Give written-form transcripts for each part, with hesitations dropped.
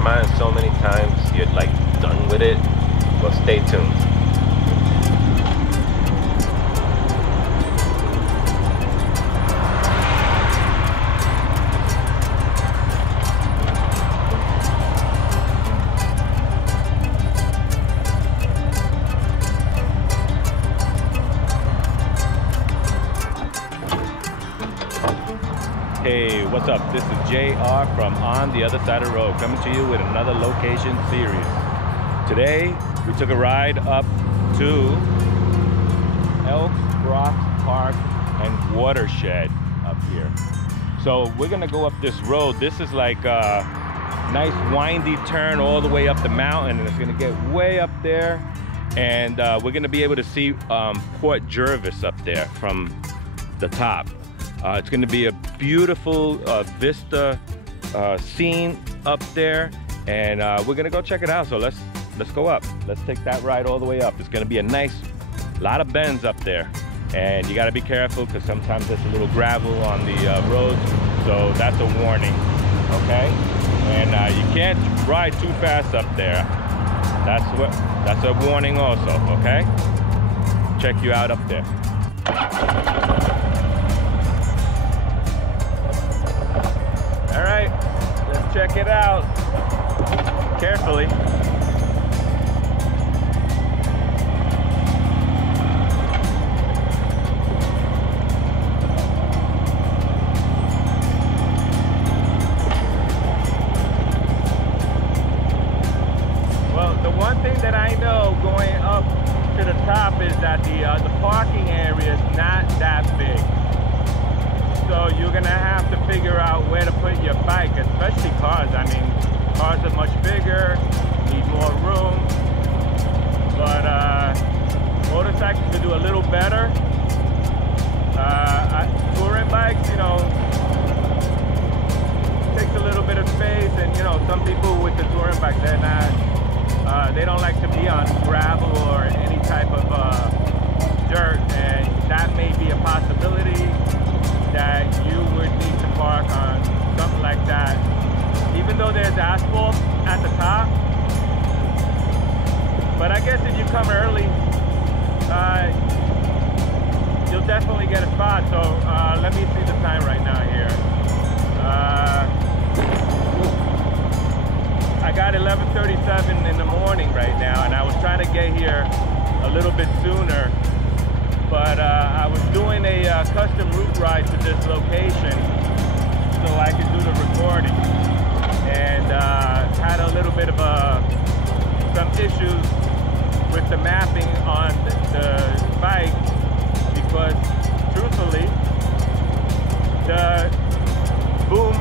your mind so many times you're like done with it. Well, stay tuned. Hey, what's up? This is JR from On the Other Side of the Road, coming to you with another location series. Today, we took a ride up to Elks Brox Park and Watershed up here. So we're gonna go up this road. This is like a nice windy turn all the way up the mountain, and it's gonna get way up there. And we're gonna be able to see Port Jervis up there from the top. It's going to be a beautiful vista scene up there, and we're going to go check it out. So let's go up. Let's take that ride all the way up. It's going to be a nice lot of bends up there, and you got to be careful because sometimes there's a little gravel on the roads, so that's a warning. Okay, and you can't ride too fast up there. That's a warning also. Okay, check you out up there. All right, let's check it out carefully. Well, the one thing that I know going up to the top is that the parking area is not that big. So you're gonna have to figure out where to put your bike, especially cars. I mean, cars are much bigger, need more room. But motorcycles could do a little better. Touring bikes, you know, takes a little bit of space, and you know, some people with the touring bike, they're not, they don't like to be on gravel or any type of dirt, and that may be a possibility that you would need to park on something like that. Even though there's asphalt at the top. But I guess if you come early, you'll definitely get a spot. So let me see the time right now here. I got 11:37 in the morning right now, and I was trying to get here a little bit sooner. But I was doing a custom route ride to this location so I could do the recording, and had a little bit of some issues with the mapping on the bike, because truthfully the Boom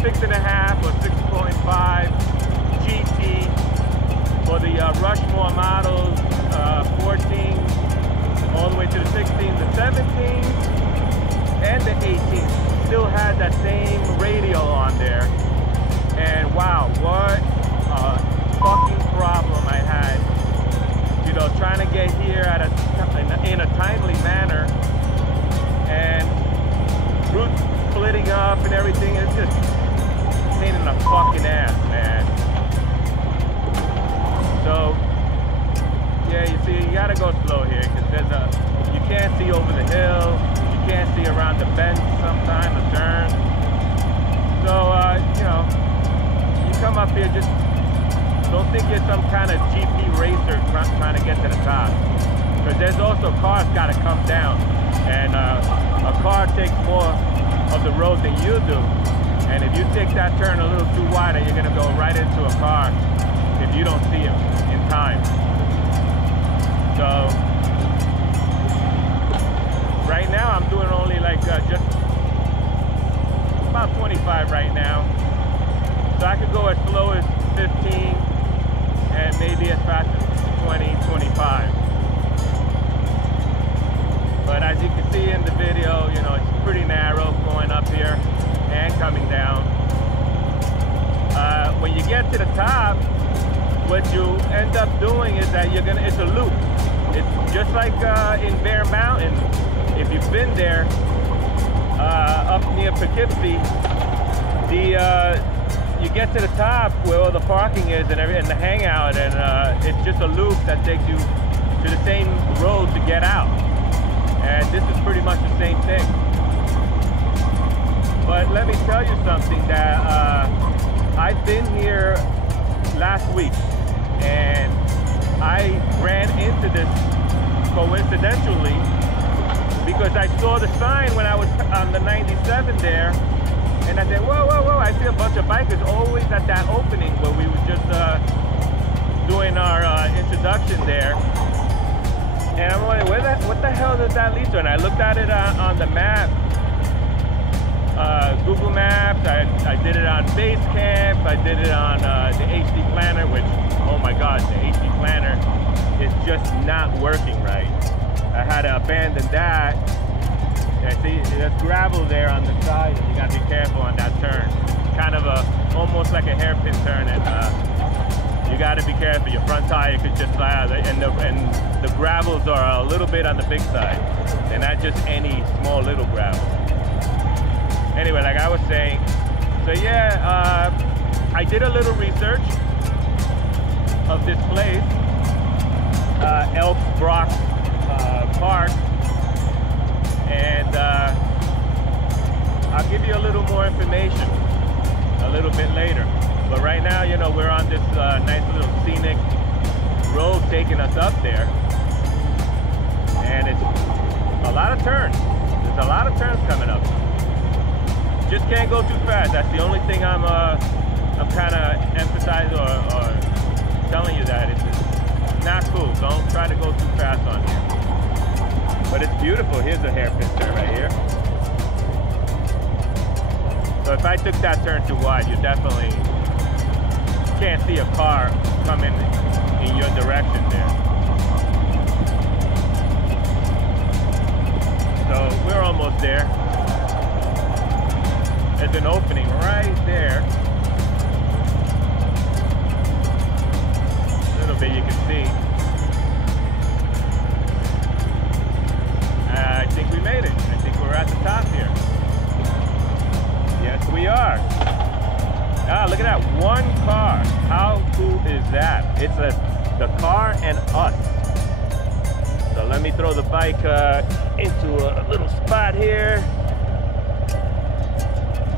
6.5 or 6.5 GT for the Rushmore models 14 all the way to the 16, the 17, and the 18 still had that same radial on there. And wow, what a fucking problem I had. You know, trying to get here in a timely manner, and routes splitting up and everything. It's just a pain in the fucking ass, man. So yeah, you see, you gotta go slow here, because you can't see over the hill, you can't see around the bend sometimes, the turn. So, you know, you come up here, just don't think you're some kind of GP racer trying to get to the top. Because there's also cars gotta come down, and a car takes more of the road than you do. And if you take that turn a little too wide, you're gonna go right into a car if you don't see him in time. So right now I'm doing only like just about 25 right now. So I could go as slow as 15 and maybe as fast as 20, 25. But as you can see in the video, you know, it's pretty narrow going up here and coming down. When you get to the top, what you end up doing is that it's a loop. It's just like in Bear Mountain. If you've been there, up near Poughkeepsie, you get to the top where all the parking is and the hangout, and it's just a loop that takes you to the same road to get out. And this is pretty much the same thing. But let me tell you something, that I've been here last week, and I ran into this coincidentally because I saw the sign when I was on the 97 there, and I said, whoa, whoa, whoa, I see a bunch of bikers always at that opening where we were just doing our introduction there. And I'm like, what the hell does that lead to? And I looked at it on the map, Google Maps. I did it on Basecamp. I did it on the HD Planner, which, oh my God, the HD Planner is just not working right. I had to abandon that. And see, there's gravel there on the side, and you gotta be careful on that turn. Kind of almost like a hairpin turn, and you gotta be careful. Your front tire could just fly out, and the gravels are a little bit on the big side. They're not just any small little gravel. Anyway, like I was saying, so yeah, I did a little research of this place, Elks Brox Park, and I'll give you a little more information a little bit later. But right now, you know, we're on this nice little scenic road taking us up there, and it's a lot of turns. There's a lot of turns coming up. Just can't go too fast. That's the only thing I'm kind of emphasizing or telling you, that it's not cool. Don't try to go too fast on here. But it's beautiful. Here's a hairpin turn right here. So if I took that turn too wide, you definitely can't see a car coming in your direction there. So we're almost there. There's an opening right there. A little bit you can see. I think we made it. I think we're at the top here. Yes, we are. Ah, look at that, one car. How cool is that? It's the car and us. So let me throw the bike into a little spot here.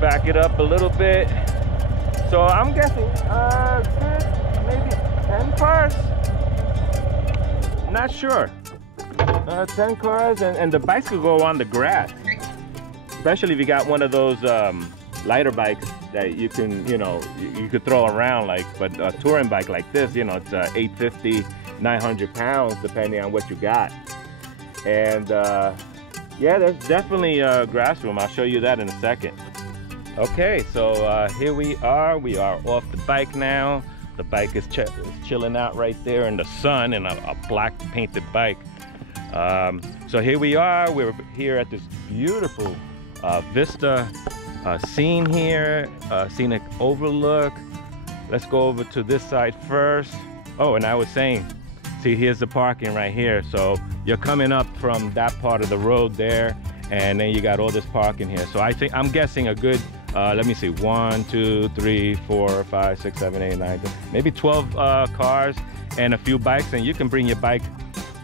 Back it up a little bit. So I'm guessing maybe 10 cars. Not sure. 10 cars, and the bikes could go on the grass. Especially if you got one of those lighter bikes that you can, you know, you could throw around, like, but a touring bike like this, you know, it's 850, 900 pounds, depending on what you got. And yeah, there's definitely grass room. I'll show you that in a second. Okay, so here we are off the bike now. The bike is chilling out right there in the sun in a black painted bike. So here we are, we're here at this beautiful vista scene here, Scenic Overlook. Let's go over to this side first. Oh, and I was saying, see, here's the parking right here. So you're coming up from that part of the road there, and then you got all this parking here. So I'm guessing a good, let me see, 1, 2, 3, 4, 5, 6, 7, 8, 9, 10, maybe 12 cars and a few bikes, and you can bring your bike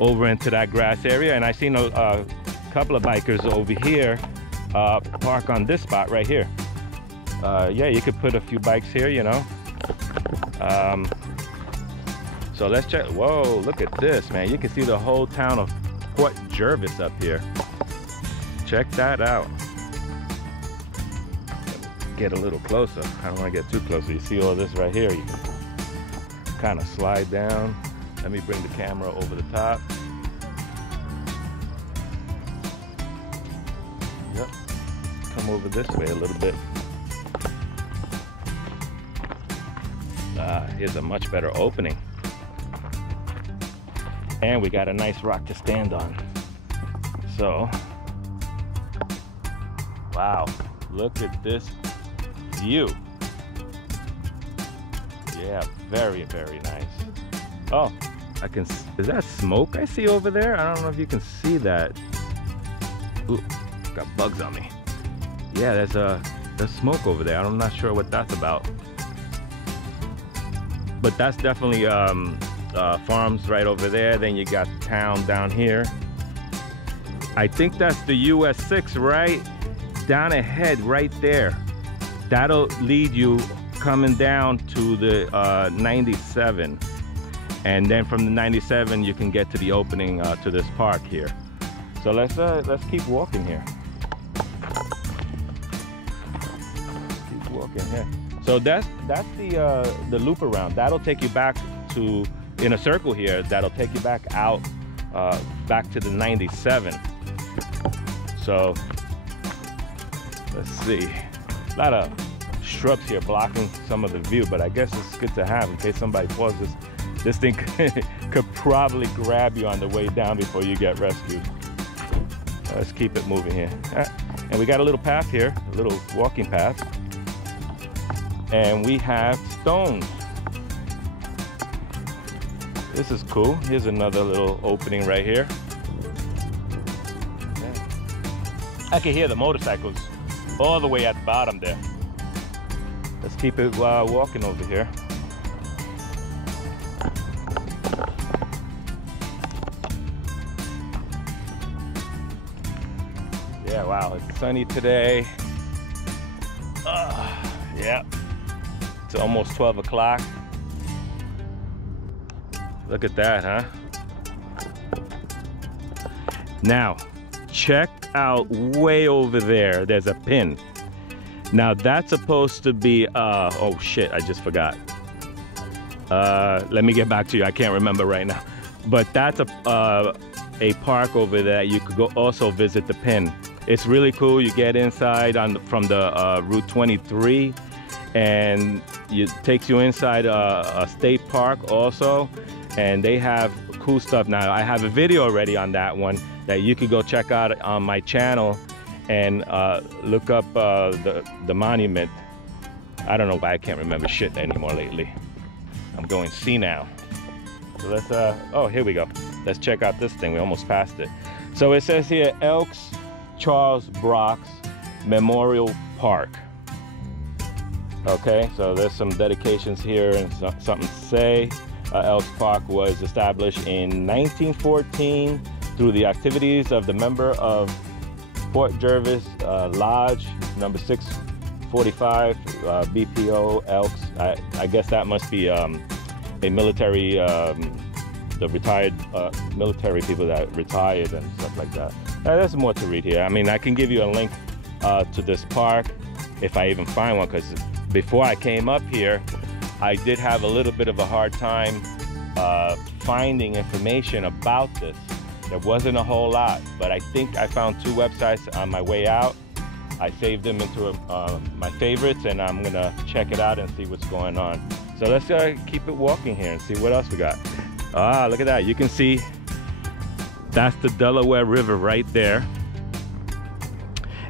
over into that grass area. And I seen a couple of bikers over here park on this spot right here. Yeah, you could put a few bikes here, you know. So let's check. Whoa, look at this, man. You can see the whole town of Port Jervis up here. Check that out. Get a little closer. I don't want to get too close. You see all this right here. You can kind of slide down. Let me bring the camera over the top. Yep. Come over this way a little bit. Here's a much better opening. And we got a nice rock to stand on. So, wow, look at this view. Yeah, very, very nice. Oh, is that smoke I see over there? I don't know if you can see that. Ooh, got bugs on me. Yeah, there's smoke over there. I'm not sure what that's about. but that's definitely farms right over there. Then you got town down here. I think that's the US 6 right down ahead right there. That'll lead you coming down to the 97, and then from the 97 you can get to the opening to this park here. So let's keep walking here. Keep walking here. So that's the loop around. That'll take you back to, in a circle here, that'll take you back out back to the 97. So let's see, a lot of shrubs here blocking some of the view, but I guess it's good to have in case somebody pauses. This thing could probably grab you on the way down before you get rescued. Let's keep it moving here. And we got a little path here, a little walking path, and we have stones. This is cool. Here's another little opening right here. I can hear the motorcycles all the way at the bottom there. Let's keep it walking over here. Yeah, wow, it's sunny today. Yeah, it's almost 12 o'clock. Look at that, huh? Now, check out way over there. There's a pin. Now that's supposed to be, oh shit, I just forgot. Let me get back to you. I can't remember right now. But that's a park over there. You could go also visit the pin. It's really cool. You get inside from the Route 23, and it takes you inside a state park also. And they have cool stuff. Now I have a video already on that one that you could go check out on my channel and look up the monument. I don't know why I can't remember shit anymore lately. I'm going senile. So let's oh, here we go. Let's check out this thing. We almost passed it. So it says here Elks Brox Memorial Park. Okay, so there's some dedications here and something to say. Elks Park was established in 1914 through the activities of the member of Port Jervis Lodge, number 645, BPO Elks. I guess that must be a military, the retired military people that retired and stuff like that. There's more to read here. I mean, I can give you a link to this park if I even find one, because before I came up here, I did have a little bit of a hard time finding information about this. There wasn't a whole lot, but I think I found 2 websites on my way out. I saved them into my favorites, and I'm gonna check it out and see what's going on. So let's keep it walking here and see what else we got. Ah, look at that. You can see that's the Delaware River right there.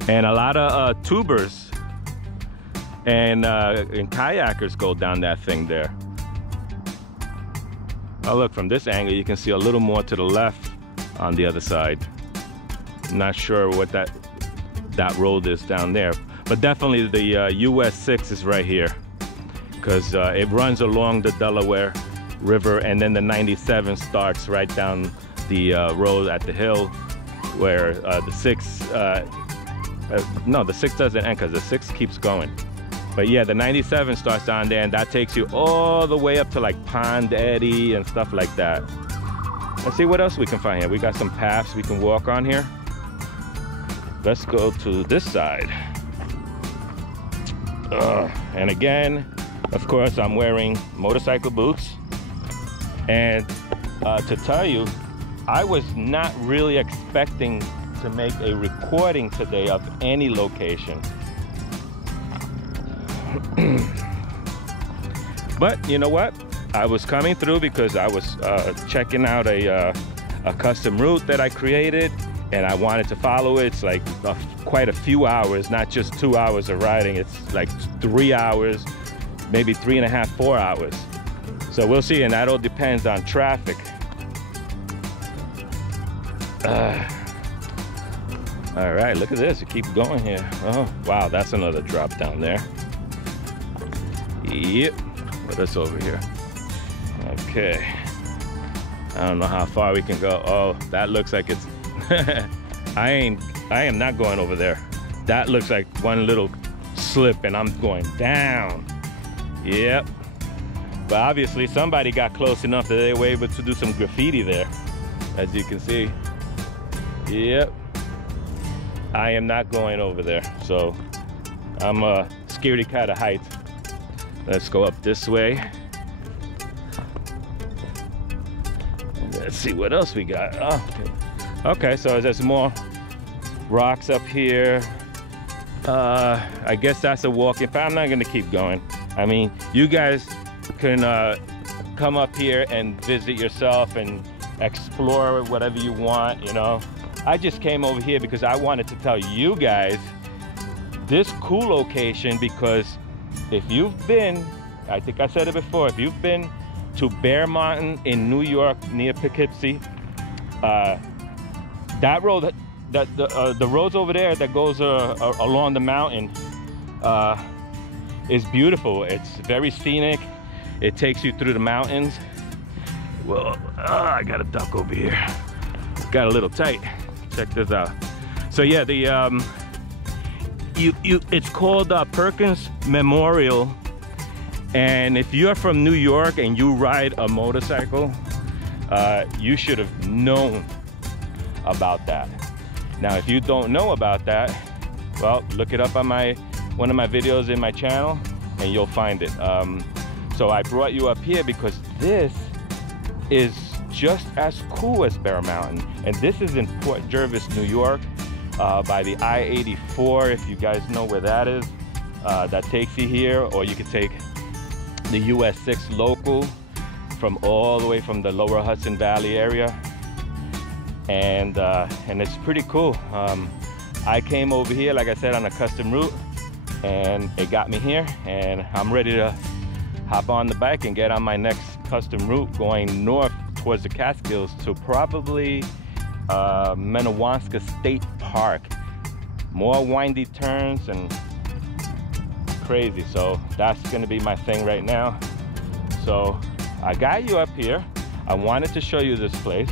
And a lot of tubers and kayakers go down that thing there. Oh, look, from this angle you can see a little more to the left on the other side. Not sure what that road is down there, but definitely the US 6 is right here, because it runs along the Delaware River, and then the 97 starts right down the road at the hill where the 6 no, the 6 doesn't end, because the 6 keeps going. But yeah, the 97 starts down there, and that takes you all the way up to like Pond Eddy and stuff like that. Let's see what else we can find here. We got some paths we can walk on here. Let's go to this side. And again, of course, I'm wearing motorcycle boots. And to tell you, I was not really expecting to make a recording today of any location. But you know what? I was coming through because I was checking out a custom route that I created, and I wanted to follow it. It's like quite a few hours, not just 2 hours of riding. It's like 3 hours, maybe 3.5, 4 hours. So we'll see, and that all depends on traffic. All right, look at this. It keeps going here. Oh, wow, that's another drop down there. Yep. What's over here? Okay. I don't know how far we can go. Oh, that looks like it's I am not going over there. That looks like one little slip and I'm going down. Yep. But obviously somebody got close enough that they were able to do some graffiti there, as you can see. Yep. I am not going over there. So I'm a scaredy cat of heights. Let's go up this way. Let's see what else we got. Oh, okay, so there's more rocks up here. I guess that's a walking path. I'm not gonna keep going. I mean, you guys can come up here and visit yourself and explore whatever you want, you know. I just came over here because I wanted to tell you guys this cool location, because if you've been, I think I said it before, if you've been to Bear Mountain in New York near Poughkeepsie, that road, the roads over there that goes along the mountain is beautiful. It's very scenic. It takes you through the mountains. Well, I got a duck over here. Got a little tight. Check this out. So yeah, the it's called Perkins Memorial. And if you're from New York and you ride a motorcycle, you should have known about that. Now, if you don't know about that, well, look it up on one of my videos in my channel and you'll find it. So I brought you up here because this is just as cool as Bear Mountain. And this is in Port Jervis, New York, by the I-84, if you guys know where that is. That takes you here, or you could take the US 6 local from all the way from the lower Hudson Valley area, and it's pretty cool. I came over here, like I said, on a custom route, and it got me here, and I'm ready to hop on the bike and get on my next custom route going north towards the Catskills to probably Minnewanska State Park. More windy turns and crazy, so that's gonna be my thing right now. So I got you up here. I wanted to show you this place,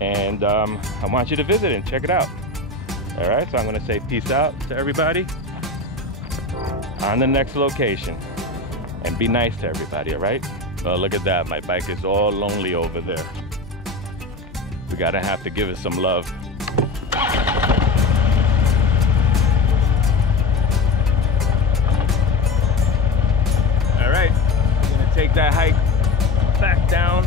and I want you to visit and check it out. All right, so I'm gonna say peace out to everybody on the next location, and be nice to everybody. All right. Oh, look at that, my bike is all lonely over there. We gotta have to give it some love. All right, I'm gonna take that hike back down.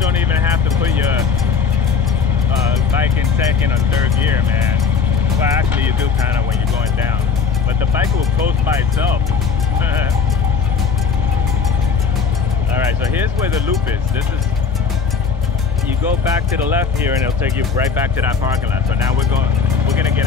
Don't even have to put your bike in second or third gear, man. Well, actually you do kind of when you're going down, but the bike will coast by itself. All right, so here's where the loop is. This is, you go back to the left here and it'll take you right back to that parking lot. So now we're gonna get